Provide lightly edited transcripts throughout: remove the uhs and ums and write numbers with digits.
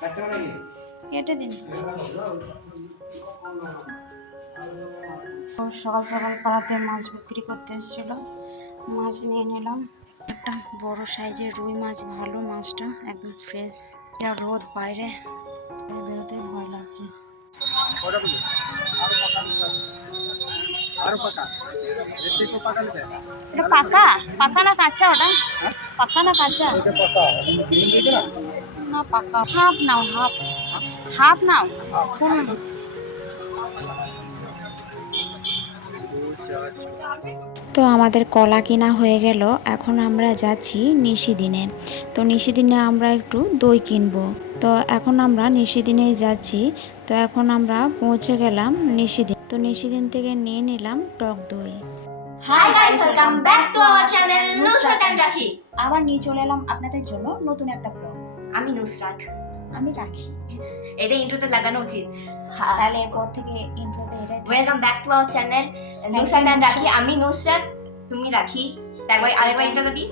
কেটে দিন। সকাল সকাল পাড়াতে মাছ বিক্রি করতে এসেছিল, মাছ নিয়ে নিলাম। একটা বড় সাইজের রুই মাছ, ভালো মাছটা একদম ফ্রেশ। যা রোদ, বাইরে বেরোতে ভয় লাগছে। এটা পাকা পাকা না কাঁচা? ওটা পাকা না কাঁচা? না পাকা। হাফ নাও, হাফ হাফ নাও, ফুল। তো আমাদের কলা কিনা হয়ে গেল, এখন আমরা যাচ্ছি নিশিদিনে। তো নিশিদিনে আমরা একটু দই কিনবো। তো এখন আমরা নিশিদিনে যাচ্ছি। তো এখন আমরা পৌঁছে গেলাম নিশিদিন। তো নিশিদিন থেকে নিয়ে নিলাম টক দই। Hi guys, welcome back to our channel Nusrat and Rakhi. আবার নিয়ে চলে এলাম আপনাদের জন্য নতুন একটা ব্লগ। আমি নুসরাত, আমি রাখি। এটা ইন্ট্রোতে লাগানো উচিত। তাহলে এরপর থেকে ইন্ট্রোতে এটাই। Welcome back to our channel Nusrat and Rakhi. আমি নুসরাত, তুমি রাখি। আরেকবার ইন্ট্রোটা দিই।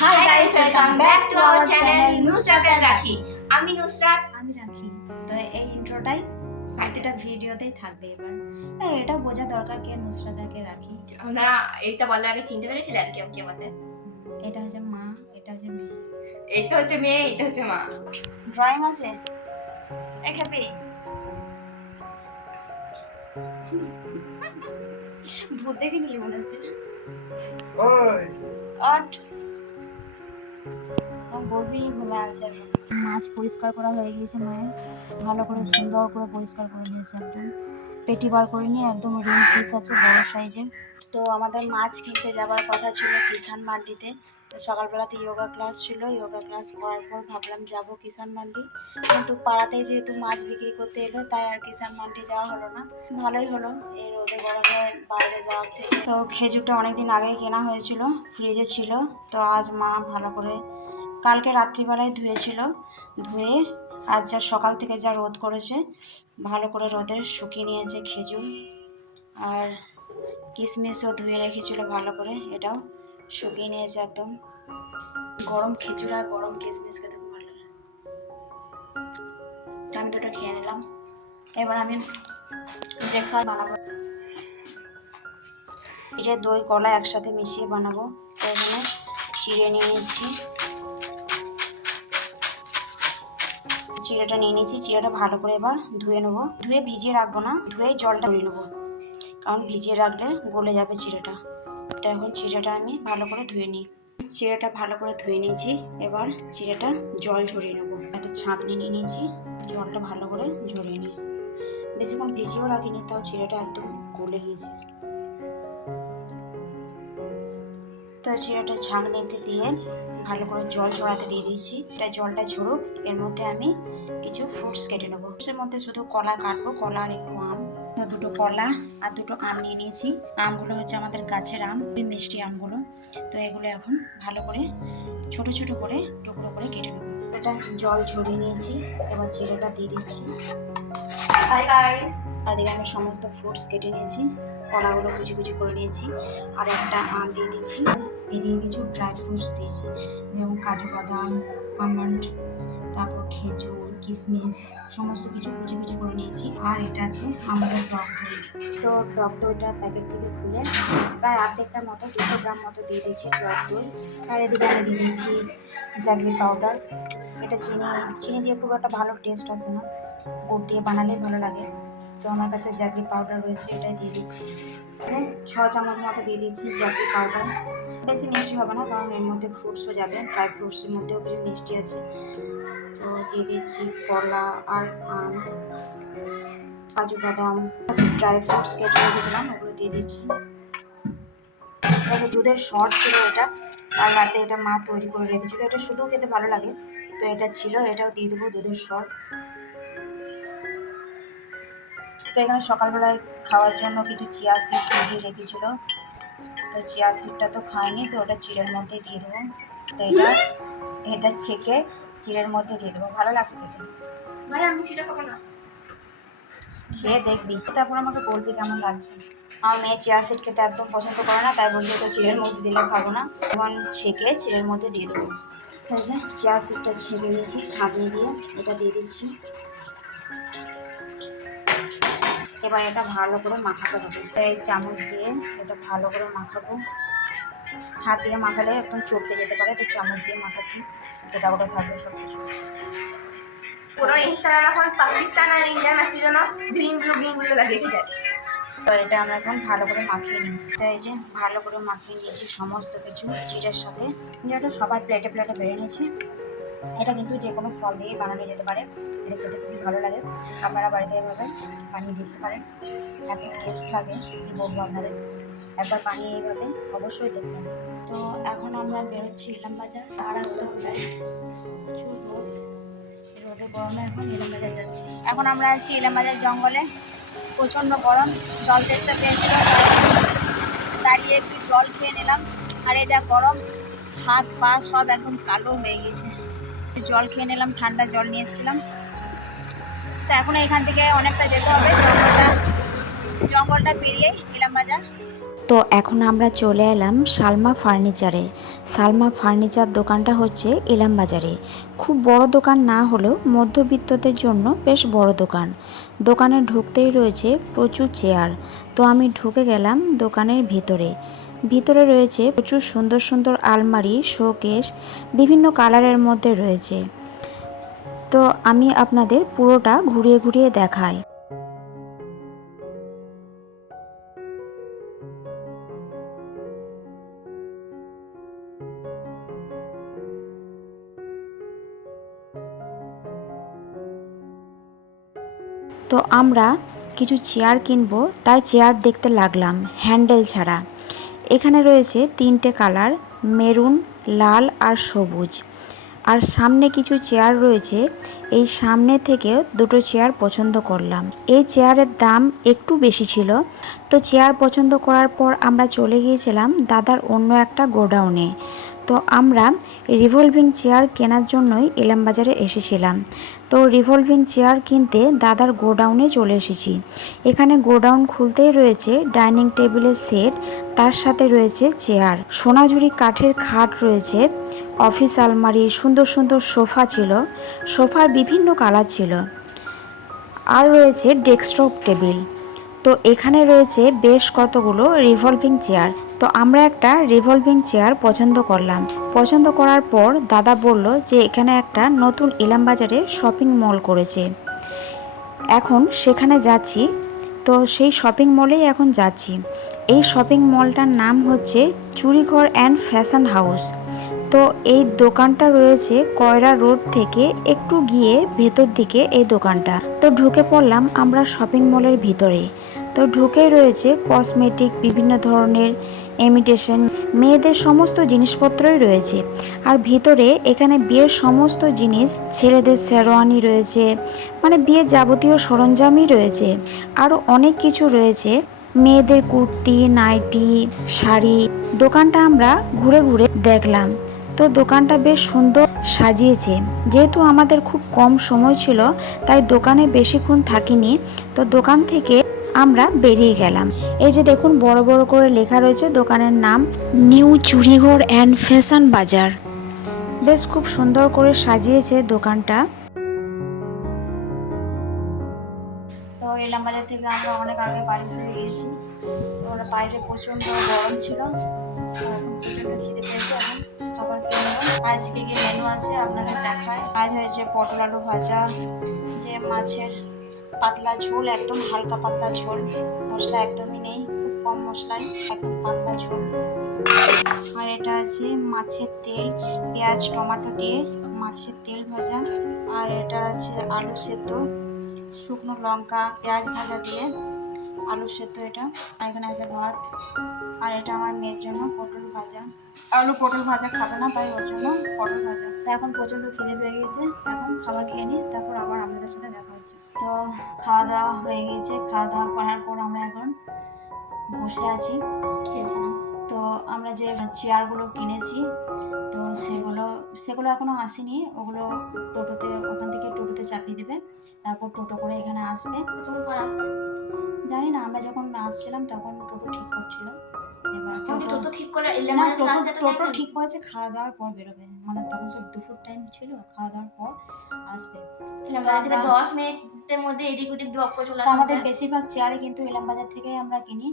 Hi guys, welcome back to our channel Nusrat and Rakhi. আমি নুসরাত, আমি রাখি। তো এই ইন্ট্রোটাই প্রতিটা ভিডিওতেই থাকবে। এবার এটা বোঝা দরকার কে নুসরাত আর কে রাখি। আপনারা এইটা বলার আগে চিনতে পেরেছিলেন কে কে বলতে? এটা হচ্ছে মা, এটা হচ্ছে মেয়ে। এইটা হচ্ছে মেয়ে, এটা হচ্ছে মা। ড্রয়িং আছে এখানে। ভূত দেখে নিলি মনে হচ্ছে। ওই আট গভীর ঘুমে আছে। মাছ পরিষ্কার করা হয়ে গিয়েছে মায়ের, ভালো করে সুন্দর করে পরিষ্কার করে নিয়েছে। একদম পেটি বার করে নিয়ে একদম রিং পিস আছে বড় সাইজের। তো আমাদের মাছ কিনতে যাবার কথা ছিল কিষান মান্ডিতে। তো সকালবেলাতে যোগা ক্লাস ছিল, যোগা ক্লাস করার পর ভাবলাম যাব কিষান মান্ডি, কিন্তু পাড়াতেই যেহেতু মাছ বিক্রি করতে এলো তাই আর কিষান মান্ডি যাওয়া হলো না। ভালোই হলো এই রোদে গরমে বাইরে যাওয়ার থেকে। তো খেজুরটা অনেকদিন আগেই কেনা হয়েছিল, ফ্রিজে ছিল। তো আজ মা ভালো করে কালকে রাত্রিবেলায় ধুয়েছিল, ধুয়ে আজ যা সকাল থেকে যা রোদ করেছে ভালো করে রোদে শুকিয়ে নিয়েছে খেজুর। আর কিশমিশও ধুয়ে রেখেছিল ভালো করে, এটাও শুকিয়ে নিয়েছে একদম। গরম খেজুর আর গরম কিশমিশ খেতে খুব ভালো লাগে। আমি দুটো খেয়ে নিলাম। এবার আমি ব্রেকফাস্ট বানাবো। এটা দই কলা একসাথে মিশিয়ে বানাবো। তো এখানে চিড়ে নিয়ে নিচ্ছি, চিড়েটা নিয়ে নিচ্ছি। চিড়েটা ভালো করে এবার ধুয়ে নেবো। ধুয়ে ভিজিয়ে রাখবো না, ধুয়ে জলটা ধরিয়ে নেবো, কারণ ভিজিয়ে রাখলে গলে যাবে চিড়েটা। তো এখন চিড়েটা আমি ভালো করে ধুয়ে নিই। চিড়েটা ভালো করে ধুয়ে নিয়েছি, এবার চিড়েটা জল ঝরিয়ে নেবো। একটা ছাঁকনি নিয়ে নিয়েছি, জলটা ভালো করে ঝরিয়ে নিই। বেশিক্ষণ ভিজিয়েও রাখিনি, তাও চিড়েটা একদম গলে গিয়েছে। তো চিড়েটা ছাঁকনিতে দিয়ে ভালো করে জল ঝরাতে দিয়ে দিয়েছি। এটা জলটা ঝরুক, এর মধ্যে আমি কিছু ফ্রুটস কেটে নেবো। ফ্রুটসের মধ্যে শুধু কলা কাটবো, কলা আর একটু আম। দুটো কলা আর দুটো আম নিয়ে নিয়েছি। আমগুলো হচ্ছে আমাদের গাছের আম, মিষ্টি আমগুলো। তো এগুলো এখন ভালো করে ছোট ছোট করে টুকরো করে কেটে নেবো। এটা জল ঝরিয়ে নিয়েছি, এবার চিড়েটা দিয়ে দিচ্ছি। হাই গাইস, আর দিকে আমি সমস্ত ফ্রুটস কেটে নিয়েছি, কলাগুলো কুচি কুচি করে নিয়েছি, আর একটা আম দিয়ে দিয়েছি। এদিকে কিছু ড্রাই ফ্রুটস দিয়েছি, যেমন কাজু বাদাম, আমন্ড, তারপর খেজুর, কিশমিশ, সমস্ত কিছু কুচি কুচি করে নিয়েছি। আর এটা আছে আমাদের টক দই। তো টক দইটা প্যাকেট থেকে খুলে প্রায় অর্ধেকটার মতো, 200 গ্রাম মতো দিয়ে দিয়েছি টক দই। আর এদিকে আমি দিয়ে দিয়েছি জাগরি পাউডার। এটা চিনি দিয়ে খুব একটা ভালো টেস্ট আসে না, গুড় দিয়ে বানালে ভালো লাগে। তো আমার কাছে জাগরি পাউডার রয়েছে, এটাই দিয়ে দিচ্ছি। 6 চামচ মতো দিয়ে দিচ্ছি জাগরি পাউডার। বেশি মিষ্টি হবে না, কারণ এর মধ্যে ফ্রুটসও যাবে, ড্রাই ফ্রুটসের মধ্যেও কিছু মিষ্টি আছে। তো দিয়ে দিচ্ছি কলা আর আম, কাজু বাদাম, ড্রাই ফ্রুটস কেটে রেখেছিলাম, ওগুলো দিয়ে দিচ্ছি। দুধের শর্ট ছিল এটা, আর রাতে এটা মা তৈরি করে রেখেছিল। এটা শুধু খেতে ভালো লাগে, তো এটা ছিল, এটাও দিয়ে দেবো দুধের শর্ট। তো এখানে সকালবেলায় খাওয়ার জন্য কিছু চিয়া সিড ভিজিয়ে রেখেছিল। তো চিয়া সিডটা তো খাইনি, তো ওটা চিড়ের মধ্যে দিয়ে দেবো। তো এটা ছেঁকে চিড়ের মধ্যে দিয়ে দেবো, ভালো লাগবে খেতে। ভাই আমি চিড়ে খাবো না। খেয়ে দেখবি, তারপর আমাকে বলবি কেমন লাগছে। আমার মেয়ে চিয়া সিড খেতে একদম পছন্দ করে না, তাই বলছি এটা চিড়ের মধ্যে দিলে খাবো না। এখন ছেঁকে চিড়ের মধ্যে দিয়ে দেবো। এই যে চিয়া সিডটা ছেড়ে নিয়েছি ছাঁকনি দিয়ে, এটা দিয়ে দিচ্ছি। এবার এটা ভালো করে মাখাতে হবে, এই চামচ দিয়ে এটা ভালো করে মাখাবো। হাত দিয়ে মাখালে একদম চটকে যেতে পারে, তো চামচ দিয়ে মাখাচ্ছি, গোটা গোটা থাকবে সব কিছু। পুরো ইনস্টাগ্রাম এখন পাকিস্তান আর ইন্ডিয়ার ম্যাচের জন্য গ্রিন ব্লু লাগিয়ে যায়। তো এটা আমরা এখন ভালো করে মাখিয়ে নিই। এই যে ভালো করে মাখিয়ে নিয়েছি সমস্ত কিছু চিড়ের সাথে, যেটা সবার প্লেটে প্লেটে বেড়ে নিয়েছি। এটা কিন্তু যে কোনো ফল দিয়ে বানানো যেতে পারে, এটা খেতে খুবই ভালো লাগে। আপনারা বাড়িতে এভাবে বানিয়ে দেখতে পারেন, এত টেস্ট লাগে কী বলবো আপনাদের, একবার বানিয়ে এইভাবে অবশ্যই দেখবেন। তো এখন আমরা বেরোচ্ছি ইলামবাজার, আর আসতে হবে প্রচুর রোদ, রোদে গরমে এখন ইলামবাজার যাচ্ছি। এখন আমরা আছি ইলামবাজার জঙ্গলে, প্রচণ্ড গরম, জল তেষ্টা পেয়েছিল, দাঁড়িয়ে একটু জল খেয়ে নিলাম। আর এই যা গরম, হাত পা সব একদম কালো হয়ে গেছে। জল খেয়ে নিলাম, ঠান্ডা জল নিয়ে এসেছিলাম। তো এখন এখান থেকে অনেকটা যেতে হবে, জঙ্গলটা পেরিয়ে ইলামবাজার। তো এখন আমরা চলে এলাম সালমা ফার্নিচারে। সালমা ফার্নিচার দোকানটা হচ্ছে ইলামবাজারে। খুব বড় দোকান না হলেও মধ্যবিত্তদের জন্য বেশ বড় দোকান। দোকানে ঢুকতেই রয়েছে প্রচুর চেয়ার। তো আমি ঢুকে গেলাম দোকানের ভিতরে। ভিতরে রয়েছে প্রচুর সুন্দর সুন্দর আলমারি, শোকেস, বিভিন্ন কালারের মধ্যে রয়েছে। তো আমি আপনাদের পুরোটা ঘুরিয়ে ঘুরিয়ে দেখাই। তো আমরা কিছু চেয়ার কিনবো, তাই চেয়ার দেখতে লাগলাম হ্যান্ডেল ছাড়া। এখানে রয়েছে 3টে কালার, মেরুন, লাল আর সবুজ। আর সামনে কিছু চেয়ার রয়েছে, এই সামনে থেকে 2টো চেয়ার পছন্দ করলাম। এই চেয়ারের দাম একটু বেশি ছিল। তো চেয়ার পছন্দ করার পর আমরা চলে গিয়েছিলাম দাদার অন্য একটা গোডাউনে। তো আমরা রিভলভিং চেয়ার কেনার জন্যই ইলামবাজারে এসেছিলাম। তো রিভলভিং চেয়ার কিনতে দাদার গোডাউনে চলে এসেছি। এখানে গোডাউন খুলতেই রয়েছে ডাইনিং টেবিলের সেট, তার সাথে রয়েছে চেয়ার, সোনাঝুরি কাঠের খাট রয়েছে, অফিস আলমারি, সুন্দর সুন্দর সোফা ছিল, সোফার বিভিন্ন কালার ছিল, আর রয়েছে ডেস্কটপ টেবিল। তো এখানে রয়েছে বেশ কতগুলো রিভলভিং চেয়ার। তো আমরা একটা রিভলভিং চেয়ার পছন্দ করলাম। পছন্দ করার পর দাদা বলল যে এখানে একটা নতুন ইলামবাজারে শপিং মল করেছে, এখন সেখানে যাচ্ছি। তো সেই শপিং মলেই এখন যাচ্ছি। এই শপিং মলটার নাম হচ্ছে চুড়িঘর অ্যান্ড ফ্যাশন হাউস। তো এই দোকানটা রয়েছে কয়রা রোড থেকে একটু গিয়ে ভেতর দিকে এই দোকানটা। তো ঢুকে পড়লাম আমরা শপিং মলের ভিতরে। তো ঢুকেই রয়েছে কসমেটিক, বিভিন্ন ধরনের ইমিটেশন, মেয়েদের সমস্ত জিনিসপত্রই রয়েছে। আর ভিতরে এখানে বিয়ের সমস্ত জিনিস, ছেলেদের শেরওয়ানি রয়েছে, মানে বিয়ের যাবতীয় সরঞ্জামই রয়েছে। আরও অনেক কিছু রয়েছে, মেয়েদের কুর্তি, নাইটি, শাড়ি। দোকানটা আমরা ঘুরে ঘুরে দেখলাম। তো দোকানটা বেশ সুন্দর সাজিয়েছে। যেহেতু আমাদের খুব কম সময় ছিল, তাই দোকানে বেশিক্ষণ থাকিনি। তো দোকান থেকে আমরা বেরিয়ে গেলাম। এই যে দেখুন বড় বড় করে লেখা রয়েছে দোকানের নাম, নিউ চুড়িঘর অ্যান্ড ফ্যাশন বাজার। বেশ খুব সুন্দর করে সাজিয়েছে দোকানটা। তো ইলামবাজার থেকে আমরা অনেক আগে বাড়ি ফিরে গিয়েছি। তো আমরা বাইরে প্রচণ্ড গরম ছিল, এখন প্রচণ্ড খিদে পেয়েছে, এখন খাবার খেয়ে নেবো। আজকে কি মেনু আছে আপনাদের দেখায়। আজ হয়েছে পটল আলু ভাজা, যে মাছের পাতলা ঝোল, একদম হালকা পাতলা ঝোল, মশলা একদমই নেই, খুব কম মশলায় একদম পাতলা ঝোল। আর এটা আছে মাছের তেল, পেঁয়াজ টমেটো দিয়ে মাছের তেল ভাজা। আর এটা আছে আলু সেদ্ধ, শুকনো লঙ্কা পেঁয়াজ ভাজা দিয়ে আলু সেদ্ধ এটা। আর এখানে আছে ভাত। আর এটা আমার মেয়ের জন্য পটল ভাজা, পটল ভাজা খাবে না, তাই ওর জন্য পটল ভাজা। তো এখন প্রচণ্ড খিদে পেয়ে গেছে, এখন খাবার খেয়ে নিই, তারপর আবার আপনাদের সাথে দেখা হচ্ছে। তো খাওয়া দাওয়া হয়ে গেছে, খাওয়া দাওয়া করার পর আমরা এখন বসে আছি, খেয়েছিলাম। তো আমরা যে চেয়ারগুলো কিনেছি, তো সেগুলো এখনো আসেনি, ওগুলো টোটোতে, ওখান থেকে টোটোতে চাপিয়ে দেবে, তারপর টোটো করে এখানে আসবে। জানি না, আমরা যখন আসছিলাম তখন টোটো ঠিক করছিল, এবার এখন টোটো ঠিক করে এলে না, মানে টোটো ক্লাসে তো টোটো ঠিক করেছে খাওয়া দাওয়ার পর বেরোবে, মানে তখন তো দুপুর টাইম ছিল, খাওয়া দাওয়ার পর আসবে। ইলামবাজার থেকে 10 মিনিটের মধ্যে এদিক ওদিক ড্রপ করে চলে তো আসবে। আমাদের বেশিরভাগ চেয়ারে কিন্তু ইলামবাজার থেকে আমরা কিনি,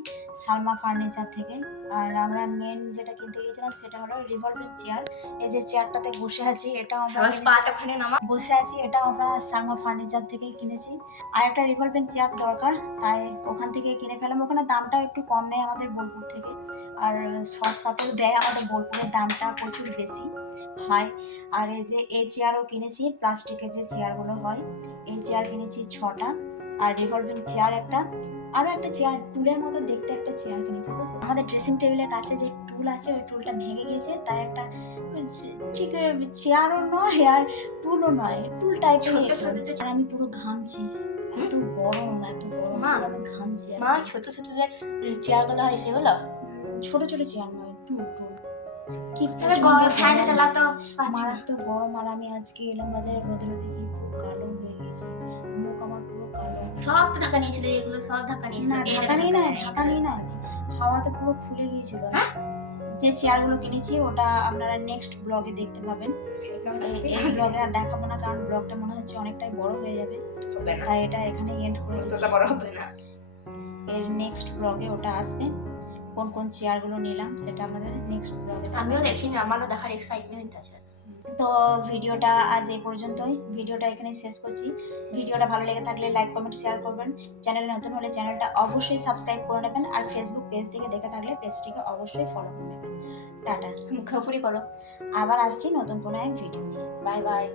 সালমা ফার্নিচার থেকে। আর আমরা মেন যেটা কিনতে গিয়েছিলাম সেটা হলো রিভলভিং চেয়ার। এই যে চেয়ারটাতে বসে আছি এটাও আমরা রোজ কিনেছি। পাত ওখানে নামা। বসে আছি এটাও আমরা সালমা ফার্নিচার থেকেই কিনেছি। আর একটা রিভলভিং চেয়ার দরকার, তাই ওখান থেকে কিনে ফেলাম। ওখানে দামটাও একটু কম নেয় আমাদের বোলপুর থেকে, আর সস্তাতেও দেয়। আমাদের বোলপুরের দামটা প্রচুর বেশি হয়। আর এই যে এই চেয়ারও কিনেছি, প্লাস্টিকের যে চেয়ারগুলো হয়, এই চেয়ার কিনেছি 6টা। আর রিভলভিং চেয়ার একটা, আরও একটা চেয়ার টুলের মতো দেখতে একটা চেয়ার কিনেছি। আমাদের ড্রেসিং টেবিলের কাছে যে টুল আছে ওই টুলটা ভেঙে গিয়েছে, তাই একটা ঠিক চেয়ারও নয় আর টুলও নয়, টুল টাইপের। ছোট ছোট যে আর আমি পুরো ঘামছি, এত গরম মা, পুরো আমি ঘামছি। মা ছোট ছোট যে চেয়ারগুলো হয় সেগুলো ছোট ছোট চেয়ার নয়, টুল টুল। কি ফ্যান চালাতো পাচ্ছি না। মারাত্মক গরম। আর আমি আজকে এলাম বাজারে রোদে রোদে গিয়ে পুরো কালো হয়ে গেছি, মুখ আমার পুরো কালো। সব তো ঢাকা নিয়েছিল, এগুলো সব ঢাকা নিয়েছিল। না ঢাকা নেই না, হাওয়াতে পুরো খুলে গিয়েছিল। যে চেয়ারগুলো কিনেছি ওটা আপনারা নেক্সট ব্লগে দেখতে পাবেন। এই ব্লগে আর দেখাবো না, কারণ ব্লগটা মনে হচ্ছে অনেকটাই বড় হয়ে যাবে, তাই এটা এখানে এন্ড করে দিচ্ছি। বড় হবে না। এর নেক্সট ব্লগে ওটা আসবে, কোন কোন চেয়ারগুলো নিলাম সেটা আমাদের নেক্সট ব্লগে। আমিও দেখিনি, আমারও দেখার এক্সাইটমেন্ট আছে। তো ভিডিওটা আজ এই পর্যন্তই, ভিডিওটা এখানে শেষ করছি। ভিডিওটা ভালো লেগে থাকলে লাইক কমেন্ট শেয়ার করবেন, চ্যানেলে নতুন হলে চ্যানেলটা অবশ্যই সাবস্ক্রাইব করে নেবেন, আর ফেসবুক পেজ থেকে দেখে থাকলে পেজটিকে অবশ্যই ফলো করে নেবেন। টাটা, মুখে করো। আবার আসছি নতুন কোনো এক ভিডিও নিয়ে। Bye bye.